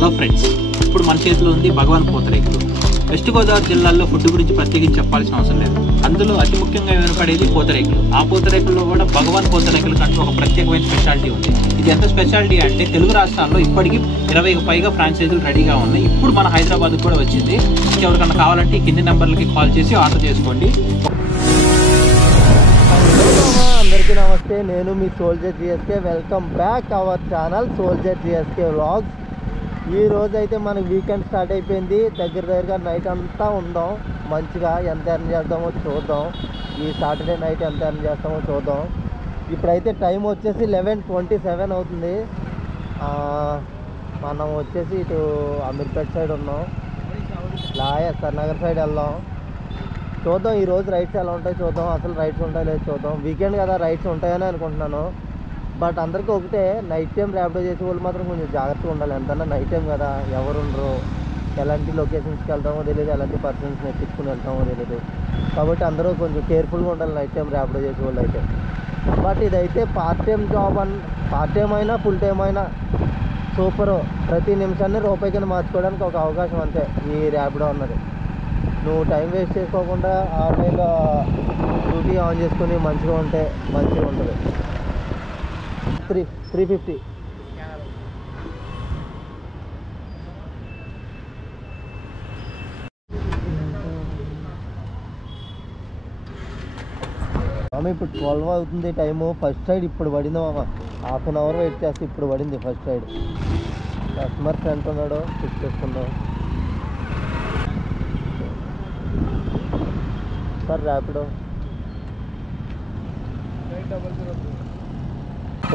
Hello friends, ఇప్పుడు మన చేతిలో ఉంది భగవాన్ పూతరేకులు. వెస్ట్ గోదావరి జిల్లాలో ఫుడ్ గురించి ప్రత్యేకించి చెప్పాల్సిన అవసరం లేదు. అందులో అతి ముఖ్యంగా వినపడేది పూతరేకులు. ఆ పూతరేకుల్లో కూడా భగవాన్ పూతరేకులు కంటూ ఒక ప్రత్యేకమైన స్పెషాలిటీ ఉంది. ఇది ఎంత స్పెషాలిటీ అంటే తెలుగు రాష్ట్రాల్లో ఇప్పటికీ 20కి పైగా ఫ్రాంచైజీలు రెడీగా ఉన్నాయి. ఇప్పుడు మన హైదరాబాద్ కూడా వచ్చింది. ఎవరికన్నా కావాలంటే ఈ కింది నెంబర్లకి కాల్ చేసి ఆర్డర్ చేసుకోండి. అందరికీ నమస్తే, నేను మీ soldier GSK. Welcome back our channel soldier GSK vlogs. ఈ రోజు అయితే మనకి వీకెండ్ స్టార్ట్ అయిపోయింది. దగ్గరగా నైట్ అంతా ఉందాం, మంచిగా ఎంత ఎర్న్ చేద్దామో చూద్దాం. ఈ సాటర్డే నైట్ ఎంత ఎర్న్ చేస్తామో చూద్దాం. ఇప్పుడైతే టైం వచ్చేసి 11:27 అవుతుంది. మనం వచ్చేసి ఇటు అమీర్పేట సైడ్ ఉన్నాం, ఎస్ఆర్ నగర్ సైడ్ వెళ్దాం. చూద్దాం ఈరోజు రైడ్స్ ఎలా ఉంటాయి చూద్దాం. అసలు రైడ్స్ ఉంటాయో లేదో చూద్దాం. వీకెండ్ కదా, రైడ్స్ ఉంటాయని అనుకుంటున్నాను. బట్ అందరికీ ఒకటే, నైట్ టైం ర్యాపిడో చేసే వాళ్ళు మాత్రం కొంచెం జాగ్రత్తగా ఉండాలి. ఎంతన్నా నైట్ టైం కదా, ఎవరు ఉండరు, ఎలాంటి లొకేషన్స్కి వెళ్తామో తెలియదు, ఎలాంటి పర్సన్స్ని ఎక్కించుకుని వెళ్తామో తెలియదు. కాబట్టి అందరూ కొంచెం కేర్ఫుల్గా ఉండాలి నైట్ టైం ర్యాపిడో చేసే వాళ్ళు అయితే. బట్ ఇదైతే part time job, part time అయినా ఫుల్ టైం అయినా సూపరు. ప్రతి నిమిషాన్ని రూపాయి కింద మార్చుకోవడానికి ఒక అవకాశం అంతే ఈ ర్యాపిడో అన్నది. నువ్వు టైం వేస్ట్ చేసుకోకుండా ఆన్లైన్లో డ్యూటీ ఆన్ చేసుకుని మంచిగా ఉంటే మంచిగా ఉంటుంది. 350. మామ ఇప్పుడు 12 అవుతుంది టైము. ఫస్ట్ రైడ్ ఇప్పుడు పడింది మామ. హాఫ్ అన్ అవర్ వెయిట్ చేస్తే ఇప్పుడు పడింది ఫస్ట్ రైడ్. కస్టమర్ ఫ్రెండ్ ఉన్నాడు, పిక్ చేసుకున్నాం సార్ ర్యాపిడో.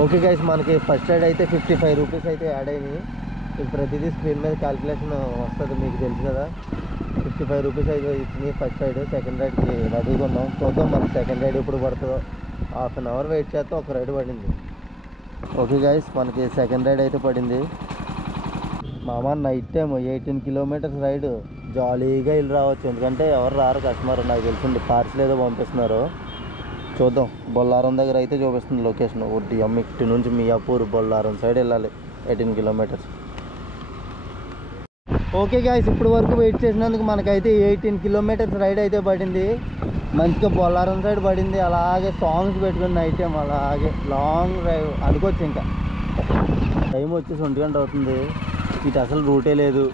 ఓకే గైస్, మనకి ఫస్ట్ రైడ్ అయితే 55 రూపీస్ అయితే యాడ్ అయినాయి. ఇది ప్రతిదీ స్క్రీన్ మీద క్యాల్కులేషన్ వస్తుంది, మీకు తెలుసు కదా. 55 రూపీస్ అయితే ఇచ్చినాయి ఫస్ట్ రైడ్. సెకండ్ రైడ్కి రెడీగా ఉన్నాం. చూద్దాం మనకి సెకండ్ రైడ్ ఎప్పుడు పడుతుందో. హాఫ్ అన్ అవర్ వెయిట్ చేస్తే ఒక రైడ్ పడింది. ఓకే గైస్, మనకి సెకండ్ రైడ్ అయితే పడింది. మామ నైట్ టైం 18 కిలోమీటర్స్ రైడ్ జాలీగా వెళ్ళి రావచ్చు. ఎందుకంటే ఎవరు రారు కస్టమర్, నాకు తెలిసింది పార్సిల్ ఏదో పంపిస్తున్నారు. చూద్దాం. బొల్లారం దగ్గర అయితే చూపిస్తుంది లొకేషన్. ఇటు నుంచి మియాపూర్ బొల్లారం సైడ్ వెళ్ళాలి, 18 కిలోమీటర్స్. ఓకే గాయస్, ఇప్పుడు వరకు వెయిట్ చేసినందుకు మనకైతే 18 కిలోమీటర్స్ రైడ్ అయితే పడింది. మంచిగా బొల్లారం సైడ్ పడింది. అలాగే సాంగ్స్ పెట్టుకుని నైట్ టైం అలాగే లాంగ్ డ్రైవ్ అనుకోవచ్చు. ఇంకా టైం వచ్చేసి 1 గంట అవుతుంది. ఇటు అసలు రూటే లేదు,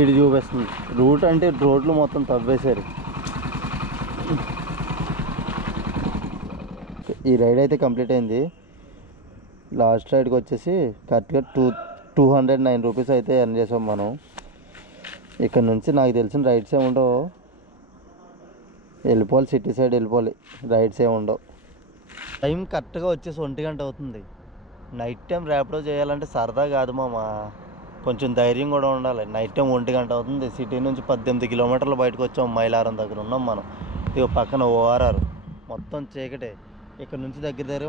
ఇటు చూపిస్తుంది రూట్. అంటే రోడ్లు మొత్తం తవ్వేశారు. ఈ రైడ్ అయితే కంప్లీట్ అయింది. లాస్ట్ రైడ్కి వచ్చేసి కరెక్ట్గా 209 రూపీస్ అయితే ఎర్న్ చేసాం మనం. ఇక్కడ నుంచి నాకు తెలిసిన రైడ్స్ ఏమి ఉండవు, వెళ్ళిపోవాలి, సిటీ సైడ్ వెళ్ళిపోవాలి, రైడ్స్ ఏమి ఉండవు. టైం కరెక్ట్గా వచ్చేసి 1 గంట అవుతుంది. నైట్ టైం ర్యాపిడో చేయాలంటే సరదా కాదు మామ, కొంచెం ధైర్యం కూడా ఉండాలి. నైట్ టైం 1 గంట అవుతుంది. సిటీ నుంచి 18 కిలోమీటర్లు బయటకు వచ్చాం. మైలారం దగ్గర ఉన్నాం మనం. ఇక పక్కన ఓఆర్ఆర్, మొత్తం చీకటే. ఇక్కడ నుంచి దగ్గర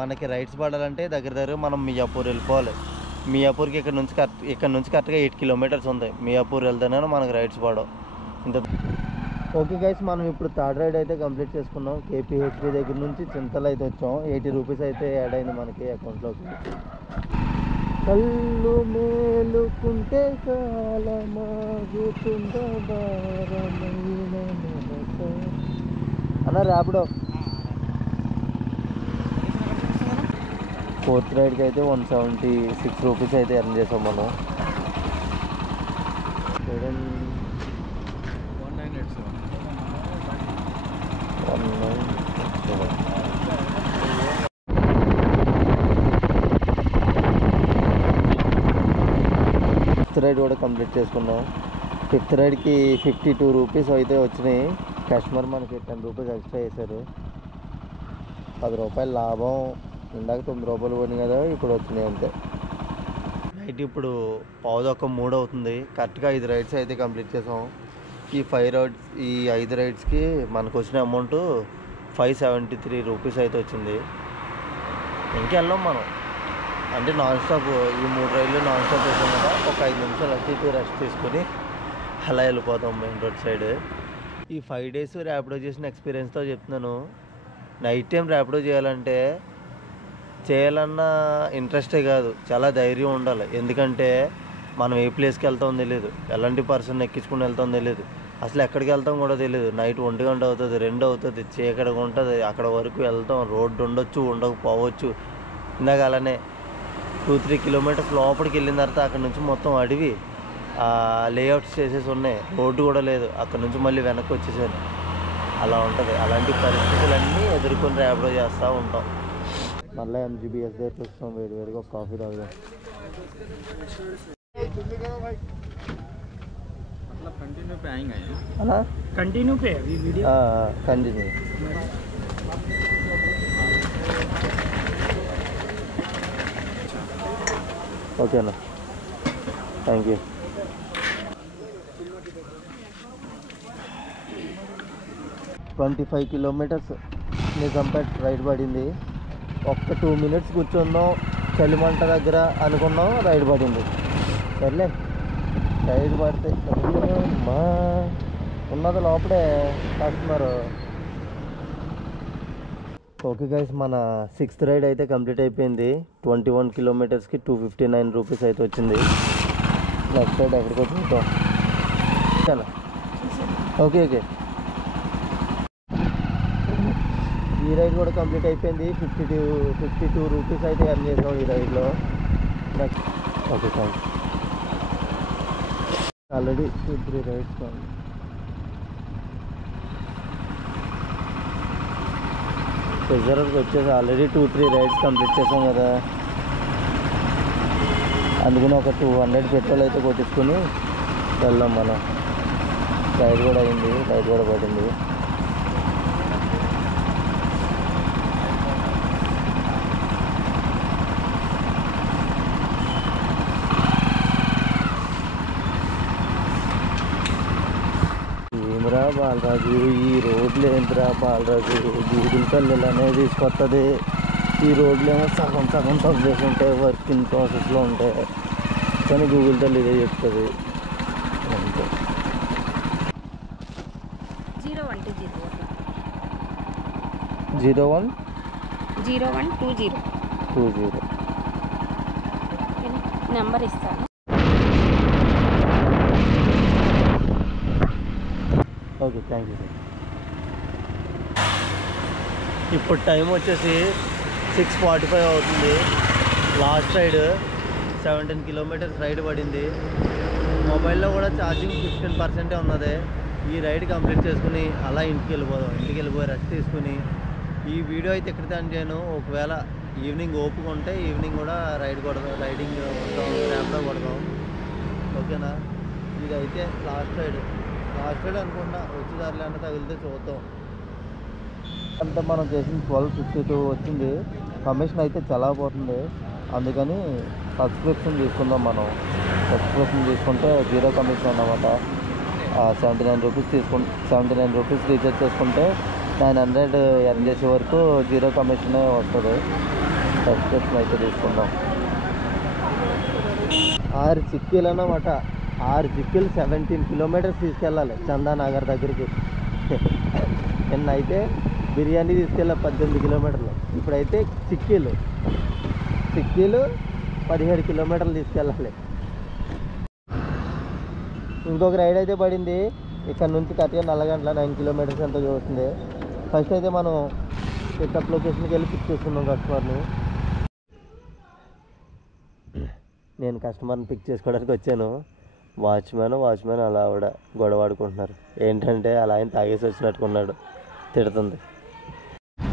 మనకి రైడ్స్ పడాలంటే దగ్గర మనం మియాపూర్ వెళ్ళిపోవాలి. మియాపూర్కి ఇక్కడ నుంచి కరెక్ట్గా 8 కిలోమీటర్స్ ఉంది. మియాపూర్ వెళ్తేనే మనకి రైడ్స్ పడవు ఇంత. ఓకే గైస్, మనం ఇప్పుడు థర్డ్ రైడ్ అయితే కంప్లీట్ చేసుకున్నాం. కేపీహెచ్పి దగ్గర నుంచి చింతలు అయితే వచ్చాం. 80 రూపీస్ అయితే యాడ్ అయింది మనకి అకౌంట్లోకి. కళ్ళు మేలుకుంటే అన్న ర్యాపిడో. ఫోర్త్ రైడ్కి అయితే 176 రూపీస్ అయితే ఎర్న్ చేసాం మనం. ఫిఫ్త్ రైడ్ కూడా కంప్లీట్ చేసుకున్నాం. ఫిఫ్త్ రైడ్కి 52 రూపీస్ అయితే వచ్చినాయి. కస్టమర్ మనకి 10 రూపీస్ ఎక్స్ట్రా వేశారు. 10 రూపాయలు లాభం. ఇందాక 9 రూపాయలు పోయినాయి కదా, ఇప్పుడు వచ్చినాయి అంతే. నైట్ ఇప్పుడు 2:15 అవుతుంది. కరెక్ట్గా 5 రైడ్స్ అయితే కంప్లీట్ చేసాం. ఈ 5 రైడ్స్కి మనకు వచ్చిన అమౌంట్ 573 రూపీస్ అయితే వచ్చింది. ఇంకెళ్ళాం మనం, అంటే నాన్ స్టాప్. ఈ 3 రైడ్లు నాన్ స్టాప్ వేసాం కదా, ఒక 5 నిమిషాలు అటు ఇటు రెస్ట్ తీసుకొని అలా వెళ్ళిపోతాం మెయిన్ రోడ్ సైడ్. ఈ 5 డేస్ ర్యాపిడో చేసిన ఎక్స్పీరియన్స్తో చెప్తున్నాను. నైట్ టైం ర్యాపిడో చేయాలంటే చేయాలన్న ఇంట్రెస్టే కాదు, చాలా ధైర్యం ఉండాలి. ఎందుకంటే మనం ఏ ప్లేస్కి వెళ్తామో తెలియదు, ఎలాంటి పర్సన్ ఎక్కించుకుని వెళ్తామో తెలియదు, అసలు ఎక్కడికి వెళ్తాం కూడా తెలియదు. నైట్ 1 గంట అవుతుంది, 2 అవుతుంది, చీకటిగా ఉంటుంది. అక్కడ వరకు వెళ్తాం, రోడ్డు ఉండొచ్చు, ఉండకపోవచ్చు. ఇందాక అలానే 2-3 కిలోమీటర్స్ లోపలికి వెళ్ళిన తర్వాత అక్కడ నుంచి మొత్తం అడవి, లేఅవుట్స్ చేసేసి ఉన్నాయి, రోడ్డు కూడా లేదు. అక్కడ నుంచి మళ్ళీ వెనక్కి వచ్చేసాను. అలా ఉంటుంది. అలాంటి పరిస్థితులన్నీ ఎదుర్కొని ర్యాపిడో చేస్తూ ఉంటాం. మళ్ళీ MGBS దగ్గరికి వస్తాం, వేడివేడిగా ఒక కాఫీ తాగుదాం. कंटिन्यू पे अभी वीडियो కంటిన్యూ. ఓకేనా, thank you. $25 kilometres Nizampet ride పడింది. ఒక్క 2 మినిట్స్ కూర్చుందాం చలిమంట దగ్గర అనుకున్నాం, రైడ్ పడింది. సర్లే, రైడ్ పడితే మా ఉన్నది లోపలే కస్టమర్. ఓకే గైస్, మన 6th రైడ్ అయితే కంప్లీట్ అయిపోయింది. 21 కిలోమీటర్స్కి 259 రూపీస్ అయితే వచ్చింది. నెక్స్ట్ రైడ్ ఎక్కడికి వచ్చి చాలా ఓకే ఓకే. ఈ రైడ్ కూడా కంప్లీట్ అయిపోయింది. 52 రూపీస్ అయితే ఎర్న్ చేసాం ఈ రైడ్లో. Next okay thanks. Already 2-3 rides రిజర్వ్కి వచ్చేసి ఆల్రెడీ 2-3 రైడ్స్ కంప్లీట్ చేసాం కదా, అందుకని ఒక 200 పెట్రోల్ అయితే కొట్టించుకొని వెళ్దాం మనం. రైడ్ కూడా అయింది, రైడ్ కూడా పడింది. ఏమిరా బాలరాజు, ఈ రోడ్లు ఏంటిరా బాలరాజు, గూగుల్ పల్లెలు అనేది తీసుకొస్తుంది. ఈ రోడ్లు ఏమో సగం సగం తగ్గేసి ఉంటాయి, వర్క్ ఇన్ ప్రాసెస్లో ఉంటాయి, కానీ గూగుల్ తల్లి ఇదే చెప్తుంది. అంతే. 0120 నెంబర్ ఇస్తాను. Okay thank you sir. ఇప్పుడు టైం వచ్చేసి 6:45 అవుతుంది. లాస్ట్ రైడ్ 17 కిలోమీటర్స్ రైడ్ పడింది. మొబైల్లో కూడా ఛార్జింగ్ 15% ఉన్నది. ఈ రైడ్ కంప్లీట్ చేసుకుని అలా ఇంటికి వెళ్ళిపోయి రెస్ట్ తీసుకుని ఈ వీడియో అయితే ఎక్కడ దాని చేయను. ఒకవేళ ఈవినింగ్ ఓపిక ఉంటే ఈవినింగ్ కూడా రైడింగ్ కొడతాం, ర్యాపిడో కొడతాం. ఓకేనా, ఇదైతే లాస్ట్ రైడ్ అనుకున్నా. వచ్చేదారిలో అన్న తగిలితే చూద్దాం. అంటే మనం చేసిన 1252 వచ్చింది. కమిషన్ అయితే చాలా పోతుంది, అందుకని సబ్స్క్రిప్షన్ తీసుకుందాం. మనం సబ్స్క్రిప్షన్ తీసుకుంటే 0 కమిషన్ అన్నమాట. 79 రూపీస్ 79 రూపీస్ రీఛార్జ్ చేసుకుంటే 900 ఎర్న్ చేసే వరకు 0 కమిషనే వస్తుంది. సబ్స్క్రిప్షన్ అయితే తీసుకుందాం. 6 చిక్కీలు అన్నమాట. 6 చిక్కీలు 17 కిలోమీటర్స్ తీసుకెళ్ళాలి చందానగర్ దగ్గరికి. నిన్న అయితే బిర్యానీ తీసుకెళ్ళా 18 కిలోమీటర్లు. ఇప్పుడైతే చిక్కీలు 17 కిలోమీటర్లు తీసుకెళ్ళాలి. ఇంకొక రైడ్ అయితే పడింది. ఇక్కడ నుంచి కరెక్ట్గా నల్లగంటల 9 కిలోమీటర్స్ ఎంత చూస్తుంది. ఫస్ట్ అయితే మనం పికప్ లొకేషన్కి వెళ్ళి పిక్ చేసుకున్నాం కస్టమర్ని. నేను కస్టమర్ని పిక్ చేసుకోవడానికి వచ్చాను. వాచ్మెన్ అలా ఆవిడ గొడవ ఆడుకుంటున్నారు. ఏంటంటే అలా ఆయన తాగేసి వచ్చినట్టుకున్నాడు, తిడుతుంది.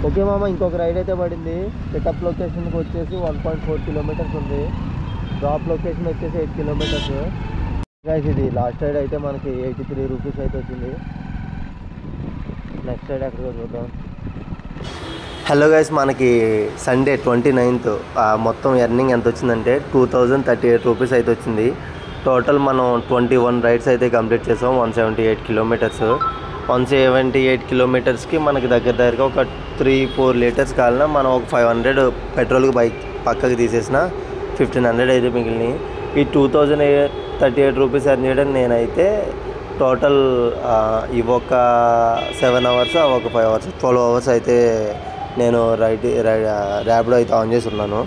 ఓకే మామ, ఇంకొక రైడ్ అయితే పడింది. పికప్ లొకేషన్కి వచ్చేసి 1.4 కిలోమీటర్స్ ఉంది. డ్రాప్ లొకేషన్ వచ్చేసి 8 కిలోమీటర్స్. గైస్ ఇది లాస్ట్ రైడ్ అయితే మనకి 83 రూపీస్ అయితే వచ్చింది. నెక్స్ట్ రైడ్ ఎక్కడికి చూద్దాం. హలో గైస్, మనకి సండే 29th మొత్తం ఎర్నింగ్ ఎంత వచ్చిందంటే 2038 రూపీస్ అయితే వచ్చింది. టోటల్ మనం 21 రైడ్స్ అయితే కంప్లీట్ చేసాం. 178 కిలోమీటర్స్. 178 కిలోమీటర్స్కి మనకి దగ్గరగా ఒక 3-4 లీటర్స్ కాలినా మనం ఒక 500 పెట్రోల్కి బైక్ పక్కకి తీసేసిన 1500 అయితే మిగిలినాయి. ఈ 2038 రూపీస్ ఎర్న్ చేయడం నేనైతే టోటల్ ఇవొక 7 అవర్స్ ఒక 5 అవర్స్ 12 అవర్స్ అయితే నేను ర్యాపిడో అయితే ఆన్ చేసి ఉన్నాను.